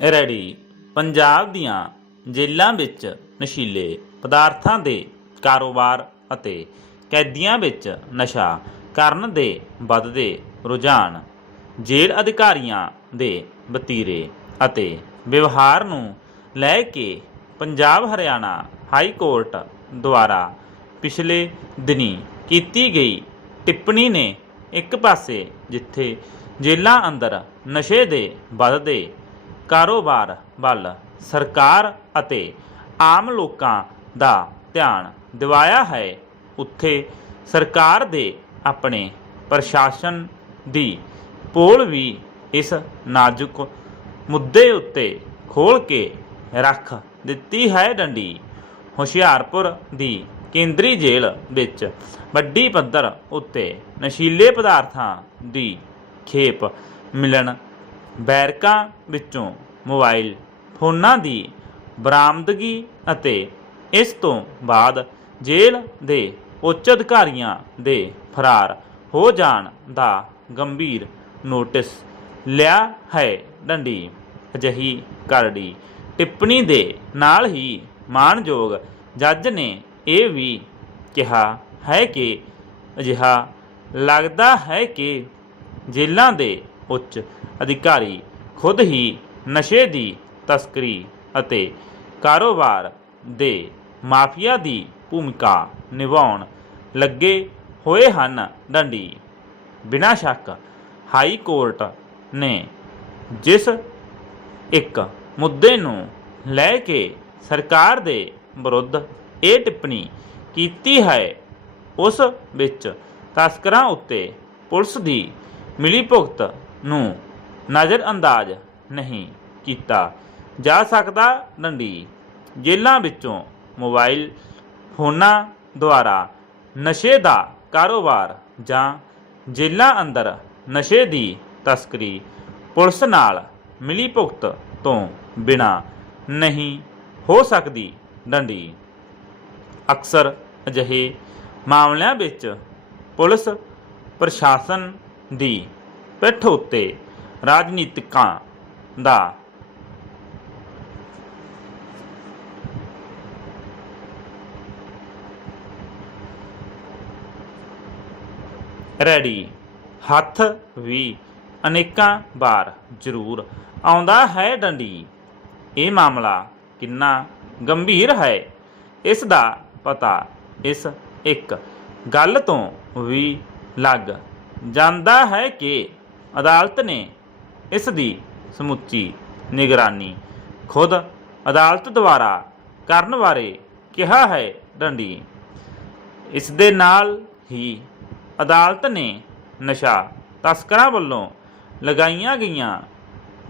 Ready. Punjab ਦੀਆਂ ਜੇਲ੍ਹਾਂ ਵਿੱਚ ਨਸ਼ੀਲੇ ਪਦਾਰਥਾਂ ਦੇ ਕਾਰੋਬਾਰ ਅਤੇ ਕੈਦੀਆਂ ਵਿੱਚ ਨਸ਼ਾ ਕਰਨ ਦੇ ਵੱਧਦੇ ਰੁਝਾਨ, ਜੇਲ੍ਹ ਅਧਿਕਾਰੀਆਂ ਦੇ ਵਤੀਰੇ ਅਤੇ ਵਿਵਹਾਰ ਨੂੰ ਲੈ ਕੇ ਪੰਜਾਬ ਹਰਿਆਣਾ ਹਾਈ ਕੋਰਟ ਦੁਆਰਾ ਪਿਛਲੇ ਦਿਨੀ ਕੀਤੀ ਗਈ ਟਿੱਪਣੀ ਨੇ ਇੱਕ ਪਾਸੇ ਜਿੱਥੇ ਜੇਲ੍ਹਾਂ ਅੰਦਰ ਨਸ਼ੇ ਦੇ ਵੱਧਦੇ ਕਾਰੋਬਾਰ ਵੱਲ ਸਰਕਾਰ ਅਤੇ ਆਮ ਲੋਕਾਂ ਦਾ ਧਿਆਨ ਦਿਵਾਇਆ ਹੈ, ਉੱਥੇ ਸਰਕਾਰ ਦੇ ਆਪਣੇ ਪ੍ਰਸ਼ਾਸਨ ਦੀ ਪੋਲ ਵੀ ਇਸ ਨਾਜ਼ੁਕ ਮੁੱਦੇ ਉੱਤੇ ਖੋਲ ਕੇ ਰੱਖ ਦਿੱਤੀ ਹੈ ਡੰਡੀ। ਹੁਸ਼ਿਆਰਪੁਰ ਦੀ ਕੇਂਦਰੀ ਜੇਲ੍ਹ ਵਿੱਚ ਵੱਡੀ ਪੱਧਰ ਉੱਤੇ ਨਸ਼ੀਲੇ ਪਦਾਰਥਾਂ ਦੀ ਖੇਪ ਮਿਲਣ ਬੈਰਕਾਂ ਵਿੱਚੋਂ ਮੋਬਾਈਲ ਫੋਨਾਂ ਦੀ ਬਰਾਮਦਗੀ ਅਤੇ ਇਸ ਤੋਂ ਬਾਅਦ ਜੇਲ੍ਹ ਦੇ ਉੱਚ ਅਧਿਕਾਰੀਆਂ ਦੇ ਫਰਾਰ ਹੋ ਜਾਣ ਦਾ ਗੰਭੀਰ ਨੋਟਿਸ ਲਿਆ ਹੈ। ਡੰਡੀ, ਅਜਿਹੀ ਕਰੜੀ ਟਿੱਪਣੀ ਦੇ ਨਾਲ ਹੀ ਮਾਣਯੋਗ ਜੱਜ ਨੇ ਇਹ ਵੀ ਕਿਹਾ ਹੈ ਕਿ ਅਜਿਹਾ ਲੱਗਦਾ ਹੈ ਕਿ ਜੇਲ੍ਹਾਂ ਦੇ ਉੱਚ ਅਧਿਕਾਰੀ ਖੁਦ ਹੀ ਨਸ਼ੇ ਦੀ ਤਸਕਰੀ ਅਤੇ ਕਾਰੋਬਾਰ ਦੇ ਮਾਫੀਆ ਦੀ ਭੂਮਿਕਾ ਨਿਭਾਉਣ ਲੱਗੇ ਹੋਏ ਹਨ। ਡੰਡੀ, ਬਿਨਾਂ ਸ਼ੱਕ ਹਾਈ ਕੋਰਟ ਨੇ ਜਿਸ ਇੱਕ ਮੁੱਦੇ ਨੂੰ ਲੈ ਕੇ ਸਰਕਾਰ ਦੇ ਵਿਰੁੱਧ ਇਹ ਟਿੱਪਣੀ ਕੀਤੀ ਹੈ, ਉਸ ਵਿੱਚ ਤਸਕਰਾਂ ਉੱਤੇ ਪੁਲਿਸ ਦੀ ਮਿਲੀ ਭੁਗਤ ਨੂੰ ਨਜ਼ਰਅੰਦਾਜ਼ ਨਹੀਂ ਕੀਤਾ ਜਾ ਸਕਦਾ ਡੰਡੀ ਜੇਲਾਂ ਵਿੱਚੋਂ ਮੋਬਾਈਲ ਫੋਨਾਂ ਦੁਆਰਾ ਨਸ਼ੇ ਦਾ ਕਾਰੋਬਾਰ ਜਾਂ ਜੇਲ੍ਹਾਂ ਅੰਦਰ ਨਸ਼ੇ ਦੀ ਤਸਕਰੀ ਪੁਲਿਸ ਨਾਲ ਮਿਲੀ ਭੁਗਤ ਤੋਂ ਬਿਨਾ ਨਹੀਂ ਹੋ ਸਕਦੀ ਡੰਡੀ ਅਕਸਰ ਅਜਿਹੇ ਮਾਮਲਿਆਂ ਵਿੱਚ ਪੁਲਿਸ ਪ੍ਰਸ਼ਾਸਨ ਦੀ ਪਿੱਠ ਉੱਤੇ ਰਾਜਨੀਤਿਕਾਂ ਦਾ। ਰੈਡੀ। ਹੱਥ ਵੀ ਅਨੇਕਾਂ ਵਾਰ ਜ਼ਰੂਰ ਆਉਂਦਾ ਹੈ ਡੰਡੀ। ਇਹ ਮਾਮਲਾ ਕਿੰਨਾ ਗੰਭੀਰ ਹੈ, ਇਸ ਦਾ ਪਤਾ ਇਸ ਇੱਕ ਗੱਲ ਤੋਂ ਵੀ ਲੱਗ ਜਾਂਦਾ ਹੈ ਕਿ ਅਦਾਲਤ ਨੇ ਇਸ ਦੀ ਸਮੁੱਚੀ ਨਿਗਰਾਨੀ ਖੁਦ ਅਦਾਲਤ ਦੁਆਰਾ ਕਰਨ ਬਾਰੇ ਕਿਹਾ ਹੈ ਡੰਡੀ। ਇਸ ਦੇ ਨਾਲ ਹੀ ਅਦਾਲਤ ਨੇ ਨਸ਼ਾ ਤਸਕਰਾਂ ਵੱਲੋਂ ਲਗਾਈਆਂ ਗਈਆਂ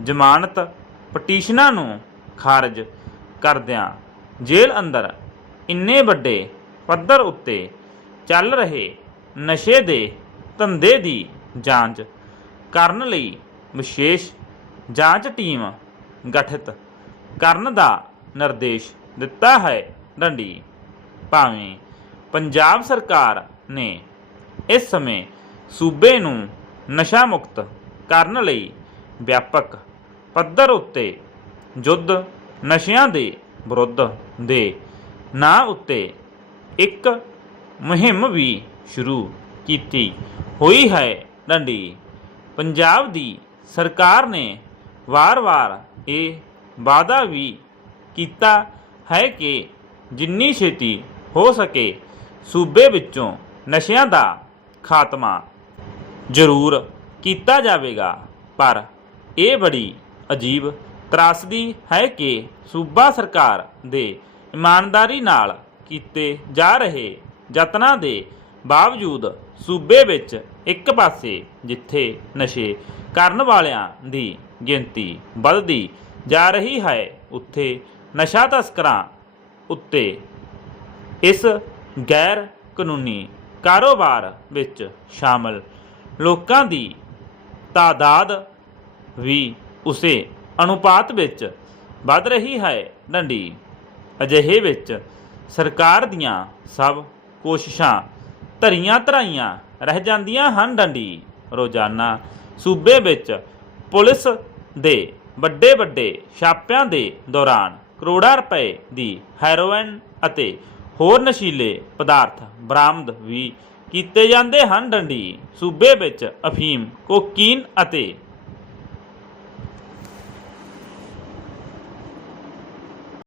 ਜ਼ਮਾਨਤ ਪਟੀਸ਼ਨਾਂ ਨੂੰ ਖਾਰਜ ਕਰਦਿਆਂ ਜੇਲ੍ਹ ਅੰਦਰ ਇੰਨੇ ਵੱਡੇ ਪੱਧਰ ਉੱਤੇ ਚੱਲ ਰਹੇ ਨਸ਼ੇ ਦੇ ਧੰਦੇ ਦੀ ਜਾਂਚ ਕਰਨ ਲਈ ਵਿਸ਼ੇਸ਼ ਜਾਂਚ ਟੀਮ ਗਠਿਤ ਕਰਨ ਦਾ ਨਿਰਦੇਸ਼ ਦਿੱਤਾ ਹੈ। ਡੰਡੀ, ਭਾਵੇਂ ਪੰਜਾਬ ਸਰਕਾਰ ਨੇ ਇਸ ਸਮੇਂ ਸੂਬੇ ਨੂੰ ਨਸ਼ਾ ਮੁਕਤ ਕਰਨ ਲਈ ਵਿਆਪਕ ਪੱਧਰ ਉੱਤੇ ਯੁੱਧ ਨਸ਼ਿਆਂ ਦੇ ਵਿਰੁੱਧ ਦੇ ਨਾਂ ਉੱਤੇ ਇੱਕ ਮੁਹਿੰਮ ਵੀ ਸ਼ੁਰੂ ਕੀਤੀ ਹੋਈ ਹੈ। ਡੰਡੀ, ਪੰਜਾਬ ਦੀ ਸਰਕਾਰ ਨੇ ਵਾਰ-ਵਾਰ ਇਹ ਵਾਅਦਾ ਵੀ ਕੀਤਾ ਹੈ ਕਿ ਜਿੰਨੀ ਛੇਤੀ ਹੋ ਸਕੇ ਸੂਬੇ ਵਿੱਚੋਂ ਨਸ਼ਿਆਂ ਦਾ ਖਾਤਮਾ ਜ਼ਰੂਰ ਕੀਤਾ ਜਾਵੇਗਾ। ਪਰ ਇਹ ਬੜੀ ਅਜੀਬ ਤਰਾਸਦੀ ਹੈ ਕਿ ਸੂਬਾ ਸਰਕਾਰ ਦੇ ਇਮਾਨਦਾਰੀ ਨਾਲ ਕੀਤੇ ਜਾ ਰਹੇ ਯਤਨਾਂ ਦੇ ਬਾਵਜੂਦ ਸੂਬੇ ਵਿੱਚ ਇੱਕ ਪਾਸੇ ਜਿੱਥੇ ਨਸ਼ੇ ਕਰਨ ਵਾਲਿਆਂ ਦੀ ਗਿਣਤੀ ਵੱਧਦੀ ਜਾ ਰਹੀ ਹੈ। ਉੱਥੇ ਨਸ਼ਾ ਤਸਕਰਾਂ ਉੱਤੇ ਇਸ ਗੈਰ ਕਾਨੂੰਨੀ ਕਾਰੋਬਾਰ ਵਿੱਚ ਸ਼ਾਮਲ ਲੋਕਾਂ ਦੀ ਤਾਦਾਦ ਵੀ ਉਸੇ ਅਨੁਪਾਤ ਵਿੱਚ ਵੱਧ ਰਹੀ ਹੈ। ਡੰਡੀ ਅਜਿਹੇ ਵਿੱਚ ਸਰਕਾਰ ਦੀਆਂ ਸਭ ਕੋਸ਼ਿਸ਼ਾਂ ਧਰੀਆਂ ਧਰਾਈਆਂ ਰਹਿ ਜਾਂਦੀਆਂ ਹਨ। ਡੰਡੀ ਰੋਜ਼ਾਨਾ ਸੂਬੇ ਵਿੱਚ ਪੁਲਿਸ ਦੇ ਵੱਡੇ ਵੱਡੇ ਛਾਪਿਆਂ ਦੇ ਦੌਰਾਨ ਕਰੋੜਾਂ ਰੁਪਏ ਦੀ ਹੈਰੋਇਨ ਅਤੇ ਹੋਰ ਨਸ਼ੀਲੇ ਪਦਾਰਥ ਬਰਾਮਦ ਵੀ ਕੀਤੇ ਜਾਂਦੇ ਹਨ। ਡੰਡੀ ਸੂਬੇ ਵਿੱਚ ਅਫੀਮ, ਕੋਕੀਨ ਅਤੇ